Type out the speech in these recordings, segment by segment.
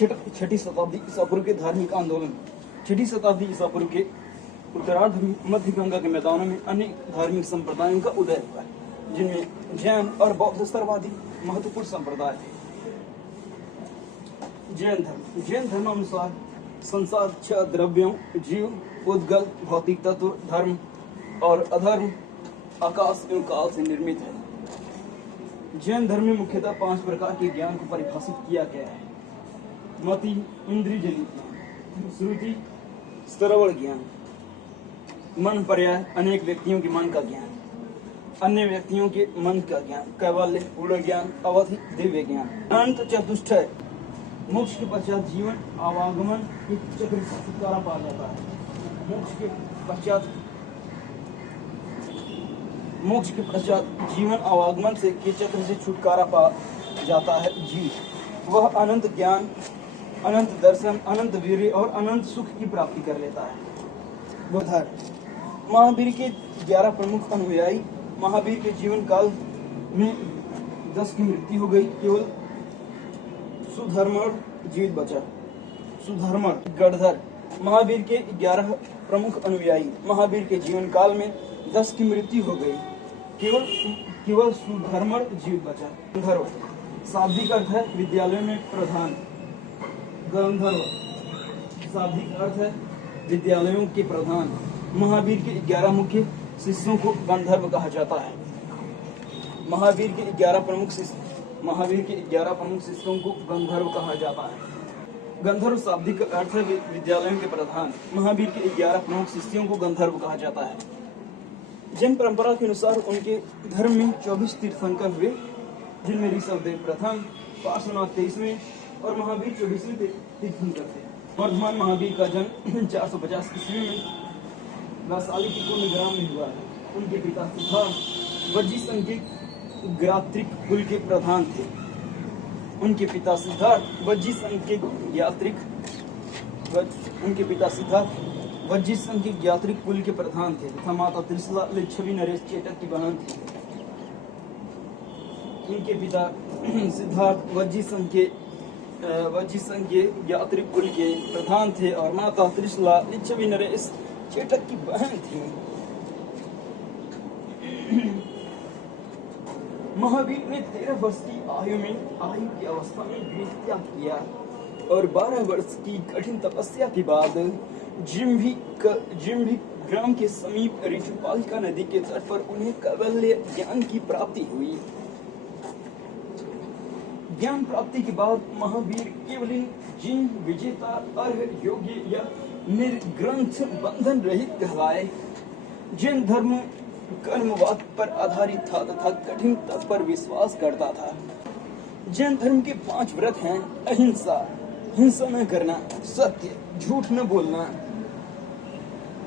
छठी शताब्दी ईसा पूर्व के धार्मिक आंदोलन। छठी शताब्दी ईसा पूर्व के उत्तरार्ध में मध्य गंगा के मैदानों में अनेक धार्मिक संप्रदायों का उदय हुआ, जिनमें जैन और बौद्ध सर्वाधिक महत्वपूर्ण संप्रदाय थे। जैन धर्मानुसार संसार 6 द्रव्यों जीव, उद्गल, भौतिक तत्व, धर्म और अधर्म, आकाश एवं काल से निर्मित है। जैन धर्म में मुख्यतः 5 प्रकार के ज्ञान को परिभाषित किया गया है। मति इंद्रियजनित ज्ञान, श्रुति श्रवण ज्ञान, मन पर्याय अनेक व्यक्तियों के मन का ज्ञान, अन्य व्यक्तियों के मन का ज्ञान, कैवल्य पूर्ण ज्ञान, अवधि दिव्य ज्ञान, अनंत चतुष्टय, मोक्ष के पश्चात जीवन आवागमन के चक्र से छुटकारा पा जाता है। मोक्ष के पश्चात जीवन आवागमन से के चक्र से छुटकारा पा जाता है जीव। वह अनंत ज्ञान, अनंत दर्शन, अनंत वीर्य और अनंत सुख की प्राप्ति कर लेता है। बुधर महावीर के 11 प्रमुख अनुयायी। महावीर के जीवन काल में 10 की मृत्यु हो गई, केवल सुधर्मण जीवित बचा। सुधर्मण गणधर महावीर के 11 प्रमुख अनुयायी। महावीर के जीवन काल में 10 की मृत्यु हो गई, केवल सुधर्मण जीवित बचा। गंधर्व शाब्दिक अर्थ है विद्यालय में प्रधान। गंधर्व शाब्दिक अर्थ है विद्यालयों के प्रधान। महावीर के 11 मुख्य शिष्यों को गंधर्व कहा जाता है। महावीर के 11 प्रमुख शिष्यों को गंधर्व कहा जाता है। गंधर्व शाब्दिक अर्थ है विद्यालयों के प्रधान। महावीर के 11 प्रमुख शिष्यों को गंधर्व कहा जाता है। जैन परंपरा के अनुसार उनके धर्म में 24 तीर्थंकर हुए, जिनमें ऋषभदेव प्रथम, पार्श्वनाथ 23वें और महावीर 24वें तीर्थंकर थे। वर्धमान महावीर का जन्म 450 ईस्वी में वैशाली के कुंडग्राम में हुआ है। उनके पिता सिद्धार्थ वज्जी संघ के ग्रात्रिक कुल के प्रधान थे। उनके पिता सिद्धार्थ वज्जी संघ के ज्ञात्रिक कुल के प्रधान थे तथा माता त्रिशला लिच्छवी नरेश चेटक की बहन थी। इनके पिता सिद्धार्थ वज्जी संघ के ज्ञात्रिक कुल के प्रधान थे और माता त्रिशला लिच्छवी नरेश चेटक की बहन थी। महावीर ने 13 वर्ष की आयु की अवस्था में गृह त्याग किया और 12 वर्ष की कठिन तपस्या के बाद जिम्भी ग्राम के समीप ऋतुपालिका नदी के तट पर उन्हें कैवल्य ज्ञान की प्राप्ति हुई। ज्ञान प्राप्ति के बाद महावीर केवल जिन विजेता, अर्ह, योग्य या निर्ग्रंथ बंधन रहित कहलाए। जैन धर्म कर्मवाद पर आधारित था तथा कठिन तप पर विश्वास करता था। जैन धर्म के 5 व्रत हैं: अहिंसा, हिंसा न करना, सत्य, झूठ न बोलना,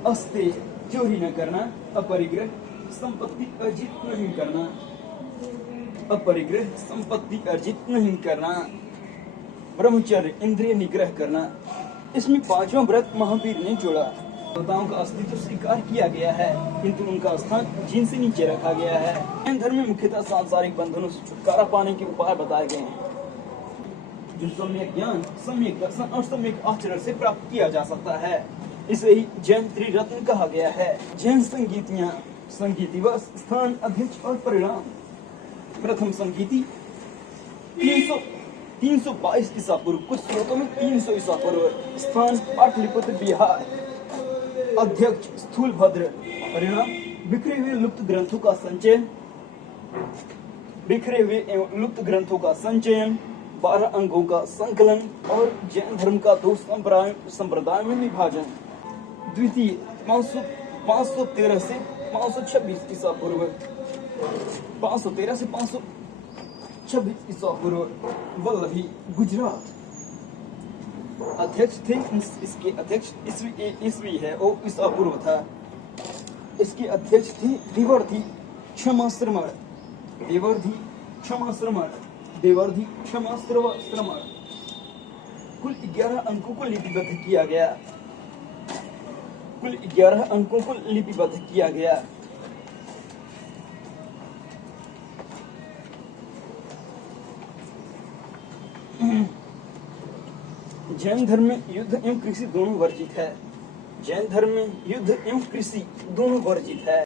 अस्तेय, चोरी न करना, अपरिग्रह, संपत्ति अर्जित नहीं करना, ब्रह्मचर्य, इंद्रिय निग्रह करना। इसमें 5वां व्रत महावीर ने जोड़ा। देवताओं का अस्तित्व स्वीकार किया गया है, किंतु उनका स्थान जिन से नीचे रखा गया है। जैन धर्म में मुख्यतः सांसारिक बंधनों से छुटकारा पाने के उपाय बताए गए हैं, जो सम्यक ज्ञान, सम्यक दर्शन और सम्यक आचरण से प्राप्त किया जा सकता है। इसे ही जैन त्रिरत्न कहा गया है। जैन संगीति व स्थान, अध्यक्ष और परिणाम। प्रथम संगीति 322 ईसा पूर्व, कुछ स्रोतों में 300 ईसा पूर्व। स्थान पाटलिपुत्र बिहार। अध्यक्ष स्थूलभद्र। परिणाम बिखरे हुए लुप्त ग्रंथों का संचयन, 12 अंगों का संकलन और जैन धर्म का 2 संप्रदाय में विभाजन। द्वितीय 513 से 526 ईसा पूर्व। 513 से 526 ईसा पूर्व, वल्लभी, गुजरात। अध्यक्ष थे, इसके अध्यक्ष ईस्वी है ओ ईसा पूर्व था। इसके अध्यक्ष थे देवर्धि क्षमा श्रमण। कुल 11 अंकों को लिपिबद्ध किया गया। जैन धर्म में युद्ध एवं कृषि दोनों वर्जित है। जैन धर्म में युद्ध एवं कृषि दोनों वर्जित है।